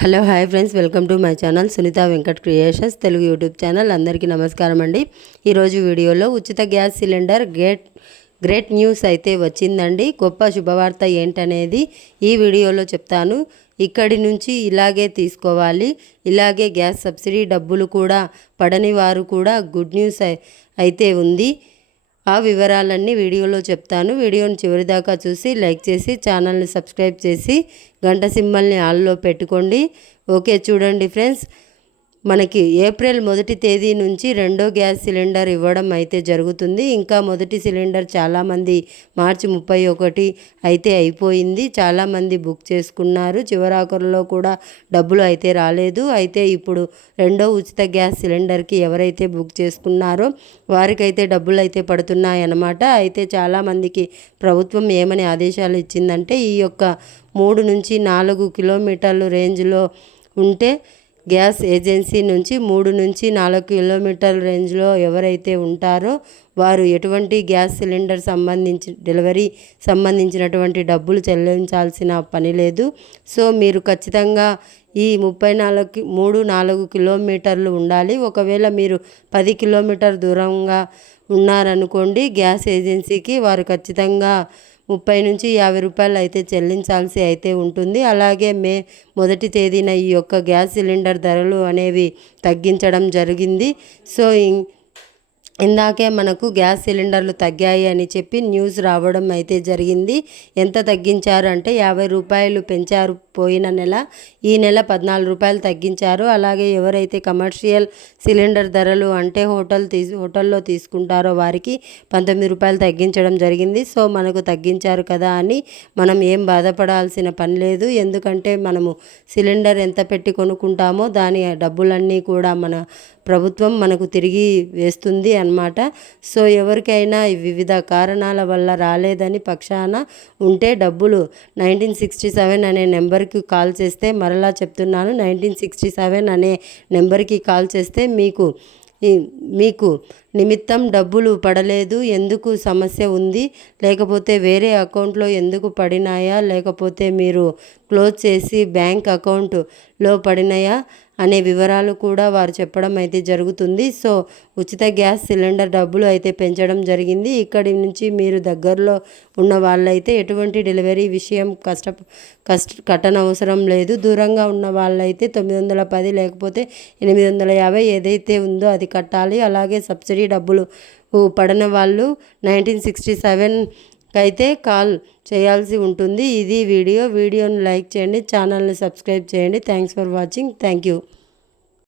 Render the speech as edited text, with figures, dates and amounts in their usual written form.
Hello hi friends, welcome to my channel Sunitha Venkat creations Telugu YouTube channel. అందరికీ నమస్కారం అండి. ఈరోజు వీడియోలో ఉచిత గ్యాస్ సిలిండర్ గ్రేట్ న్యూస్ అయితే వచ్చిందండి. గొప్ప శుభవార్త ఏంటనేది ఈ వీడియోలో చెప్తాను. ఇక్కడి నుంచి ఇలాగే తీసుకోవాలి, ఇలాగే గ్యాస్ సబ్సిడీ డబ్బులు కూడా పడని వారు కూడా గుడ్ న్యూస్ అయితే ఉంది. ఆ వివరాలన్నీ వీడియోలో చెప్తాను. వీడియోని చివరిదాకా చూసి లైక్ చేసి ఛానల్ని సబ్స్క్రైబ్ చేసి గంట సింబల్ని ఆల్లో పెట్టుకోండి. ఓకే, చూడండి ఫ్రెండ్స్, మనకి ఏప్రిల్ 1 తేదీ నుంచి రెండో గ్యాస్ సిలిండర్ ఇవ్వడం అయితే జరుగుతుంది. ఇంకా మొదటి సిలిండర్ చాలామంది మార్చి 31 అయితే అయిపోయింది. చాలామంది బుక్ చేసుకున్నారు. చివరాఖరులో కూడా డబ్బులు అయితే రాలేదు. అయితే ఇప్పుడు రెండో ఉచిత గ్యాస్ సిలిండర్కి ఎవరైతే బుక్ చేసుకున్నారో వారికైతే డబ్బులు అయితే పడుతున్నాయన్నమాట. అయితే చాలామందికి ప్రభుత్వం ఏమని ఆదేశాలు ఇచ్చిందంటే ఈ యొక్క 3 నుంచి 4 కిలోమీటర్లు రేంజ్లో ఉంటే గ్యాస్ ఏజెన్సీ నుంచి 3 నుంచి 4 కిలోమీటర్ల రేంజ్లో ఎవరైతే ఉంటారో వారు ఎటువంటి గ్యాస్ సిలిండర్ డెలివరీ సంబంధించినటువంటి డబ్బులు చెల్లించాల్సిన పని లేదు. సో మీరు ఖచ్చితంగా ఈ 3-4 కిలోమీటర్లు ఉండాలి. ఒకవేళ మీరు 10 కిలోమీటర్ దూరంగా ఉన్నారనుకోండి, గ్యాస్ ఏజెన్సీకి వారు ఖచ్చితంగా 30 నుంచి 50 రూపాయలు అయితే చెల్లించాల్సి అయితే ఉంటుంది. అలాగే మే 1 తేదీన ఈ యొక్క గ్యాస్ సిలిండర్ ధరలు అనేవి తగ్గించడం జరిగింది. సో ఇందాకే మనకు గ్యాస్ సిలిండర్లు తగ్గాయి అని చెప్పి న్యూస్ రావడం అయితే జరిగింది. ఎంత తగ్గించారు అంటే 50 రూపాయలు పెంచారు పోయిన నెల. ఈ నెల 14 రూపాయలు తగ్గించారు. అలాగే ఎవరైతే కమర్షియల్ సిలిండర్ ధరలు అంటే హోటల్లో తీసుకుంటారో వారికి 19 రూపాయలు తగ్గించడం జరిగింది. సో మనకు తగ్గించారు కదా అని మనం ఏం బాధపడాల్సిన పని లేదు. ఎందుకంటే మనము సిలిండర్ ఎంత పెట్టి కొనుక్కుంటామో దాని డబ్బులన్నీ కూడా మన ప్రభుత్వం మనకు తిరిగి వేస్తుంది అన్నమాట. సో ఎవరికైనా వివిధ కారణాల వల్ల రాలేదని పక్షాన ఉంటే డబ్బులు 1967 అనే నెంబర్కి కాల్ చేస్తే, మరలా చెప్తున్నాను, 1967 అనే నెంబర్కి కాల్ చేస్తే మీకు నిమిత్తం డబ్బులు పడలేదు, ఎందుకు సమస్య ఉంది, లేకపోతే వేరే అకౌంట్లో ఎందుకు పడినాయా, లేకపోతే మీరు క్లోజ్ చేసి బ్యాంక్ అకౌంట్లో పడినాయా అనే వివరాలు కూడా వారు చెప్పడం అయితే జరుగుతుంది. సో ఉచిత గ్యాస్ సిలిండర్ డబ్బులు అయితే పెంచడం జరిగింది. ఇక్కడి నుంచి మీరు దగ్గరలో ఉన్న వాళ్ళైతే ఎటువంటి డెలివరీ విషయం కట్టనవసరం లేదు. దూరంగా ఉన్న వాళ్ళైతే 910 లేకపోతే 850 ఏదైతే ఉందో అది కట్టాలి. అలాగే సబ్సిడీ డబ్బులు పడని వాళ్ళు 1967 అయితే కాల్ చేయాల్సి ఉంటుంది. ఇది వీడియోని లైక్ చేయండి, ఛానల్ని సబ్స్క్రైబ్ చేయండి. Thanks for watching. Thank you.